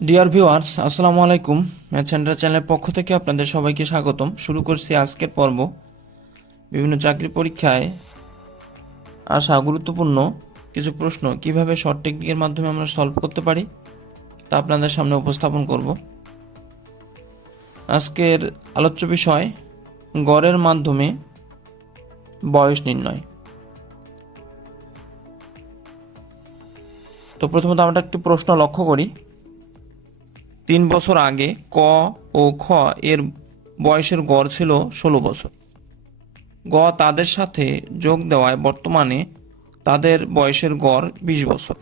Dear viewers, আসসালামু আলাইকুম। Math centre চ্যানেলের পক্ষ থেকে আপনাদের সবাইকে স্বাগতম। শুরু করছি আজকের পর্ব। বিভিন্ন চাকরি পরীক্ষায় আসা গুরুত্বপূর্ণ কিছু প্রশ্ন কিভাবে শর্ট টেকনিকের মাধ্যমে আমরা সলভ করতে পারি তা আপনাদের সামনে উপস্থাপন করব। আজকের আলোচ্য বিষয় গড়ের মাধ্যমে বয়স নির্ণয়। তো প্রথমত আমরা একটি প্রশ্ন লক্ষ্য করি। 3 বছর আগে ক ও খ এর বয়সের গড় ছিল 16 বছর। গ তাদের সাথে যোগ দেওয়ায় বর্তমানে তাদের বয়সের গড় 20 বছর।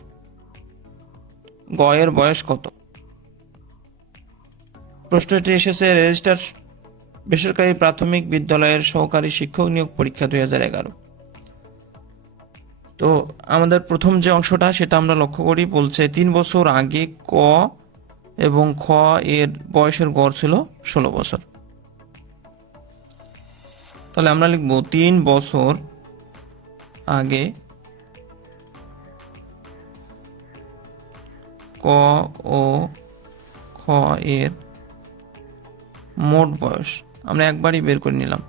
গ এর বয়স কত? প্রশ্নটি এসেছে রেজিস্টার বেসরকারি প্রাথমিক বিদ্যালয়ের সহকারী শিক্ষক নিয়োগ পরীক্ষা 2011। তো আমাদের প্রথম যে অংশটা সেটা আমরা লক্ষ্য করি। বলছে 3 বছর আগে ক এবং খ এর বয়সের গড় ছিল 16 বছর। তাহলে আমরা লিখব 3 বছর আগে ক ও খ এর মোট বয়স আমরা একবারই বের করে নিলাম।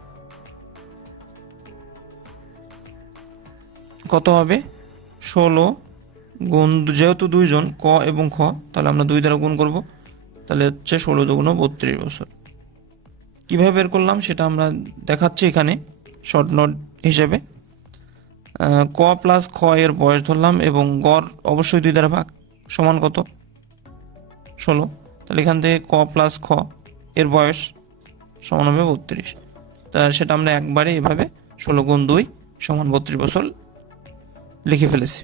কত হবে? 16 গুণ, যেহেতু দুইজন ক এবং খ, তাহলে আমরা 2 দ্বারা গুণ করব। তাহলে হচ্ছে 16 দুগুণ 32 বছর। কীভাবে বের করলাম সেটা আমরা দেখাচ্ছি এখানে শর্ট নোট হিসেবে। ক প্লাস খ এর বয়স ধরলাম এবং গড় অবশ্যই 2 দ্বারা ভাগ, সমান কত? 16। তাহলে এখান থেকে ক প্লাস খ এর বয়স সমান হবে 32। তা সেটা আমরা একবারে এভাবে 16 গুণ 2 সমান 32 বছর লিখে ফেলেছি।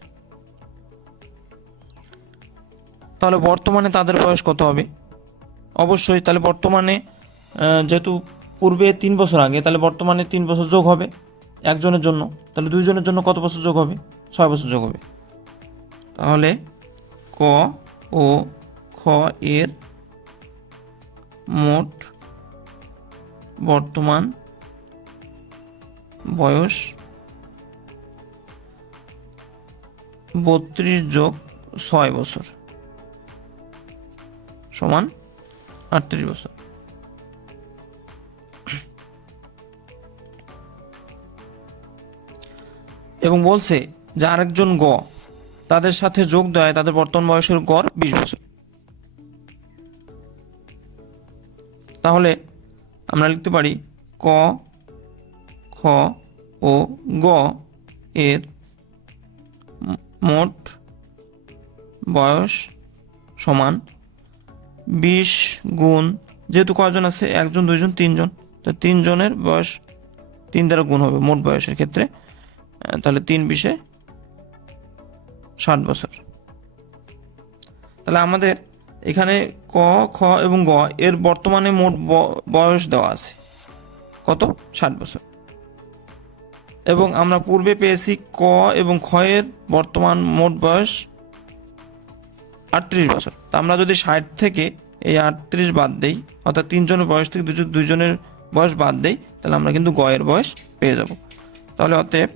তাহলে বর্তমানে তাদের বয়স কত হবে? অবশ্যই তাহলে বর্তমানে যেহেতু পূর্বে 3 বছর আগে, তাহলে বর্তমানে 3 বছর যোগ হবে একজনের জন্য। তাহলে দুইজনের জন্য কত বছর যোগ হবে? 6 বছর যোগ হবে। তাহলে ক ও খ এর মোট বর্তমান বয়স 32 যোগ 6 বছর সমান 38 বছর। এবং বলছে যে আরেকজন গ তাদের সাথে যোগ দেয় তাদের বর্তমান বয়সের গড় 20 বছর। তাহলে আমরা লিখতে পারি ক খ ও গ এর মোট বয়স সমান 20 গুণ, যেহেতু কয়জন আছে, একজন দুইজন তিনজন, তো 3 জনের বয়স 3 দ্বারা গুণ হবে মোট বয়সের ক্ষেত্রে। তাহলে 3 20 60 বছর। তাহলে আমাদের এখানে ক খ এবং গ এর বর্তমানে মোট বয়স দেওয়া আছে কত? 60 বছর। এবং আমরা পূর্বে পেয়েছি ক এবং খ এর বর্তমান মোট বয়স 38 বছর। তা আমরা যদি 60 থেকে এই 38 বাদ দেই, অর্থাৎ 3 জনের বয়স থেকে দুজনের বয়স বাদ দেই, তাহলে আমরা কিন্তু গ এর বয়স পেয়ে যাব। তাহলে অতএব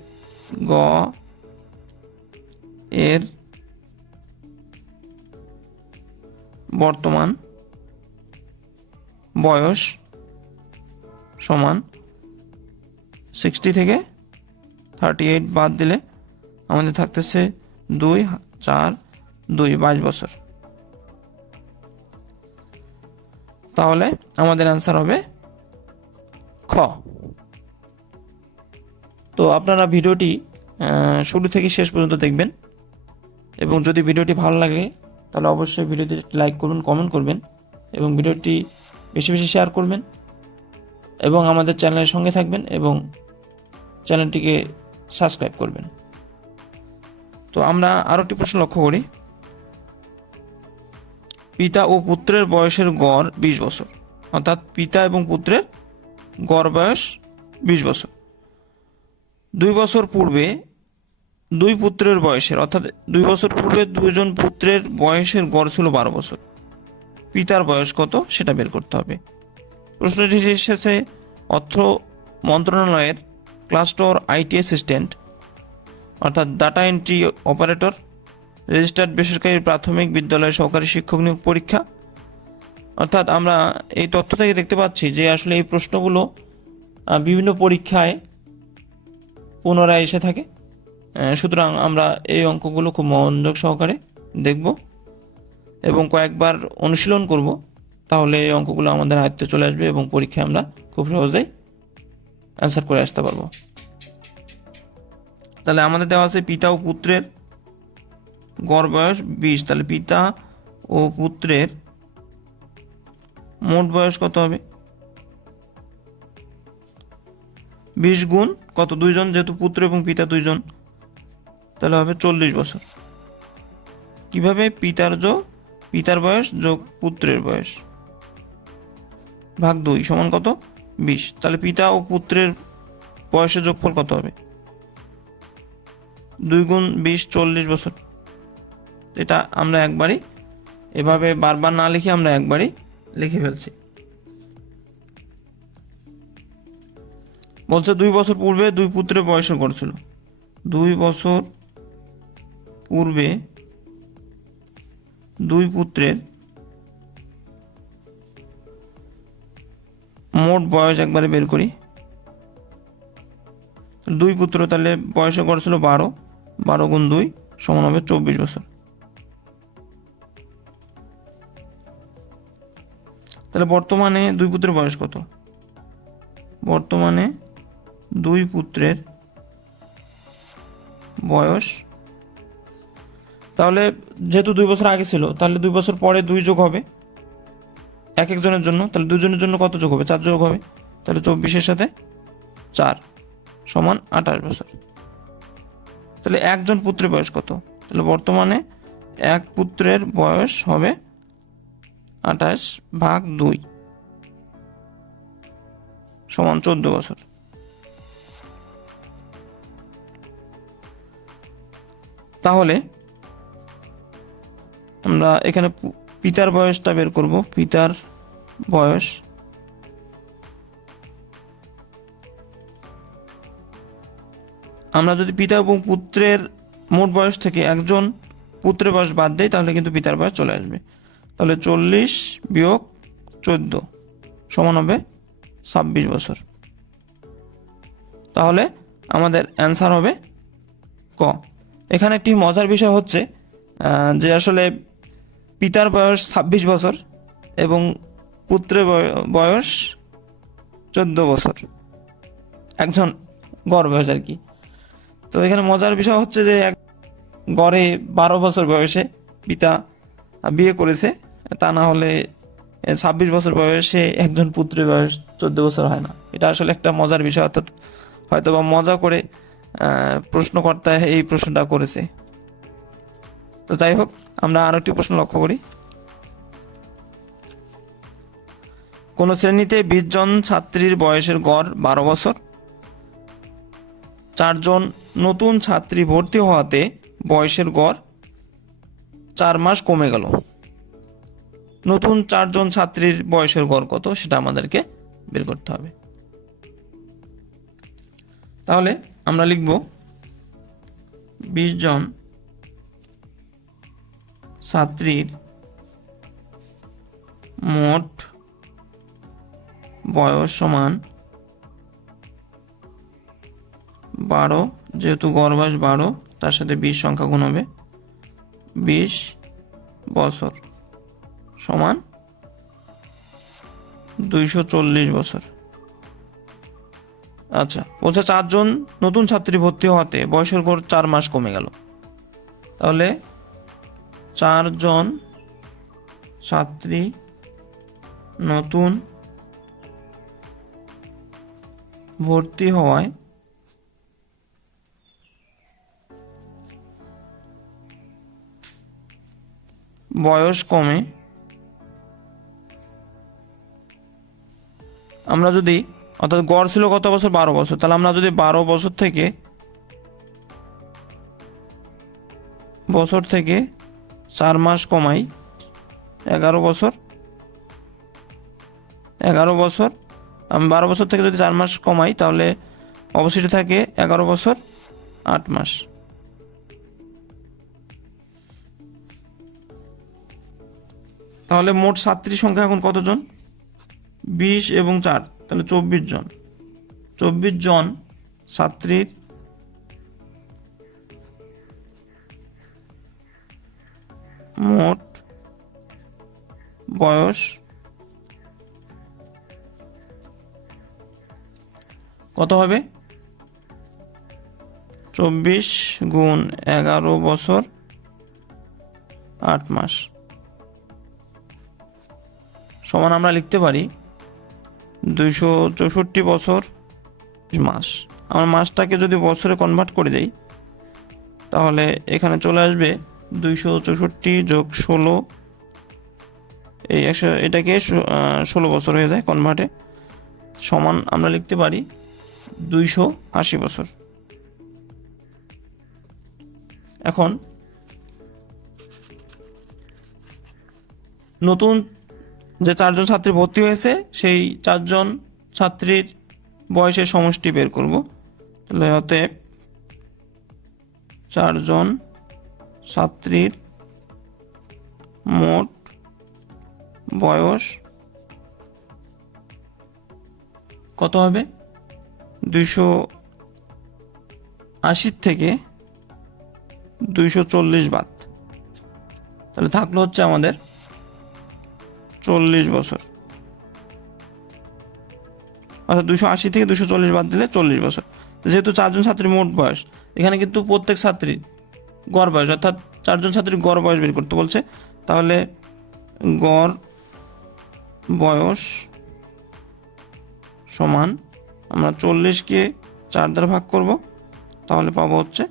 গ এর বর্তমান বয়স সমান 60 থেকে 38 বাদ দিলে আমাদের থাকতেছে 2 4 2 22 বছর। তাহলে আমাদের অ্যান্সার হবে খ। তো আপনারা ভিডিওটি শুরু থেকে শেষ পর্যন্ত দেখবেন এবং যদি ভিডিওটি ভালো লাগে তাহলে অবশ্যই ভিডিওটি লাইক করুন, কমেন্ট করবেন এবং ভিডিওটি বেশি বেশি শেয়ার করবেন এবং আমাদের চ্যানেলের সঙ্গে থাকবেন এবং চ্যানেলটিকে সাবস্ক্রাইব করবেন। তো আমরা আরও একটি প্রশ্ন লক্ষ্য করি। পিতা ও পুত্রের বয়সের গড় 20 বছর, অর্থাৎ পিতা এবং পুত্রের গড় বয়স 20 বছর। 2 বছর পূর্বে 2 পুত্রের বয়সের, অর্থাৎ 2 বছর পূর্বে 2 জন পুত্রের বয়সের গড় ছিল 12 বছর। পিতার বয়স কত সেটা বের করতে হবে। প্রশ্নটি এসেছে অর্থ মন্ত্রণালয়ের ক্লাস 4 আইটি অ্যাসিস্ট্যান্ট, অর্থাৎ ডাটা এন্ট্রি অপারেটর, রেজিস্টার্ড বেসরকারি প্রাথমিক বিদ্যালয়ের সহকারী শিক্ষক নিয়োগ পরীক্ষা অর্থাৎ আমরা এই তথ্য থেকে দেখতে পাচ্ছি যে আসলে এই প্রশ্নগুলো বিভিন্ন পরীক্ষায় পুনরায় এসে থাকে। সুতরাং আমরা এই অঙ্কগুলো খুব মনোযোগ সহকারে দেখব এবং কয়েকবার অনুশীলন করব, তাহলে এই অঙ্কগুলো আমাদের আয়ত্তে চলে আসবে এবং পরীক্ষায় আমরা খুব সহজেই অ্যান্সার করে আসতে পারবো। তাহলে আমাদের দেওয়া আছে পিতা ও পুত্রের গড় বয়স 20। তাহলে পিতা ও পুত্রের মোট বয়স কত হবে? 20 গুণ কত? 2 জন, যেহেতু পুত্র এবং পিতা 2 জন, তাহলে হবে 40 বছর। কিভাবে? পিতার বয়স যোগ পুত্রের বয়স ভাগ 2 সমান কত? 20। তাহলে পিতা ও পুত্রের বয়সের যোগফল কত হবে? 2 গুণ 20, 40 বছর। এটা আমরা একবারই, এভাবে বারবার না লিখে আমরা একবারই লিখে ফেলছি। বলছে 2 বছর পূর্বে 2 পুত্রের বয়সের গড় ছিল। 2 বছর পূর্বে 2 পুত্রের মোট বয়স একবারে বের করি। 2 পুত্র, তাহলে বয়সের গড় ছিল 12। 12 গুণ 2 সমান হবে 24 বছর। তাহলে বর্তমানে 2 পুত্রের বয়স কত? বর্তমানে 2 পুত্রের বয়স, তাহলে যেহেতু 2 বছর আগে ছিল, তাহলে 2 বছর পরে 2 যোগ হবে এক একজনের জন্য। তাহলে 2 জনের জন্য কত যোগ হবে? 4 যোগ হবে। তাহলে 24-এর সাথে 4 সমান 28 বছর। তাহলে একজন পুত্রের বয়স কত? তাহলে বর্তমানে এক পুত্রের বয়স হবে 28 ভাগ 2 সমান 14 বছর। তাহলে আমরা এখানে পিতার বয়সটা বের করব। পিতার বয়স আমরা যদি পিতা এবং পুত্রের মোট বয়স থেকে একজন পুত্রের বয়স বাদ দেই, তাহলে কিন্তু পিতার বয়স চলে আসবে। তাহলে 40 বিয়োগ 14 সমান হবে 26 বছর। তাহলে আমাদের অ্যান্সার হবে ক। এখানে একটি মজার বিষয় হচ্ছে যে আসলে পিতার বয়স 26 বছর এবং পুত্রের বয়স 14 বছর, একজন গড় বয়স আর কি। তো এখানে মজার বিষয় হচ্ছে যে গড়ে 12 বছর বয়সে পিতা বিয়ে করেছে, তা না হলে 26 বছর বয়সে একজন পুত্রের বয়স 14 বছর হয় না। এটা আসলে একটা মজার বিষয়, অর্থাৎ হয়তো বা মজা করে প্রশ্নকর্তা এই প্রশ্নটা করেছে। তো যাই হোক, আমরা আরো একটি প্রশ্ন লক্ষ্য করি। কোন শ্রেণীতে 20 জন ছাত্রীর বয়সের গড় 12 বছর। 4 জন নতুন ছাত্রী ভর্তি হওয়াতে বয়সের গড় 4 মাস কমে গেল। নতুন 4 জন ছাত্রীর বয়সের গড় কত, সেটা আমাদেরকে বের করতে হবে। তাহলে আমরা লিখব 20 জন ছাত্রীর মোট বয়স সমান 12, যেহেতু গড় বয়স 12, তার সাথে 20 সংখ্যা গুণ হবে, 20 বছর সমান 240 বছর। আচ্ছা, বলছে 4 জন নতুন ছাত্রী ভর্তি হওয়াতে বয়সের গড় 4 মাস কমে গেল। তাহলে 4 জন ছাত্রী নতুন ভর্তি হওয়ায় বয়স কমে, আমরা যদি, অর্থাৎ গড় ছিল কত বছর? 12 বছর। তাহলে আমরা যদি 12 বছর থেকে 4 মাস কমাই, 11 বছর। 11 বছর, আমি 12 বছর থেকে যদি 4 মাস কমাই, তাহলে অবশিষ্ট থাকে 11 বছর 8 মাস। তাহলে মোট ছাত্রী সংখ্যা এখন কতজন? 20 এবং 4, তাহলে 24 জন। 24 জন ছাত্রীর মোট বয়স কত হবে? 24 গুণ 11 বছর 8 মাস সমান আমরা লিখতে পারি 264 বছর মাস। আমরা মাসটাকে যদি বছরে কনভার্ট করে দেই তাহলে এখানে চলে আসবে 264 যোগ 16, এই 100, এটাকে 16 বছর হয়ে যায় কনভার্টে, সমান আমরা লিখতে পারি 280 বছর। এখন নতুন যে 4 জন ছাত্রী ভর্তি হয়েছে সেই 4 জন ছাত্রীর বয়সের সমষ্টি বের করব। তাহলে অতএব 4 জন ছাত্রীর মোট বয়স কত হবে? 280 থেকে 240 বাদ, তাহলে থাকলো হচ্ছে আমাদের 40 বছর। অর্থাৎ 280 থেকে 240 বাদ দিলে 40 বছর। যেহেতু 4 জন ছাত্রীর মোট বয়স, এখানে কিন্তু প্রত্যেক ছাত্রীর গড় বয়স, অর্থাৎ 4 জন ছাত্রীর গড় বয়স বের করতে বলছে। তাহলে গড় বয়স সমান আমরা 40কে 4 দ্বারা ভাগ করব, তাহলে পাবো হচ্ছে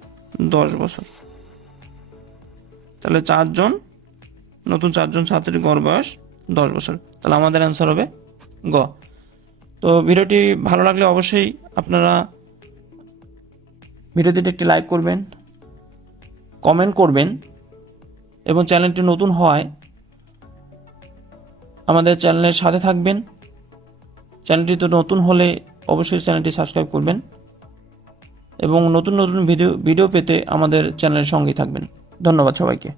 10 বছর। তাহলে নতুন 4 জন ছাত্রীর গড় বয়স 10 বছর। তাহলে আমাদের অ্যান্সার হবে গ। তো ভিডিওটি ভালো লাগলে অবশ্যই আপনারা ভিডিওটিতে একটি লাইক করবেন, কমেন্ট করবেন, এবং চ্যানেলটি নতুন হওয়ায় আমাদের চ্যানেলের সাথে থাকবেন। চ্যানেলটি তো নতুন হলে অবশ্যই চ্যানেলটি সাবস্ক্রাইব করবেন এবং নতুন নতুন ভিডিও পেতে আমাদের চ্যানেলের সঙ্গেই থাকবেন। ধন্যবাদ সবাইকে।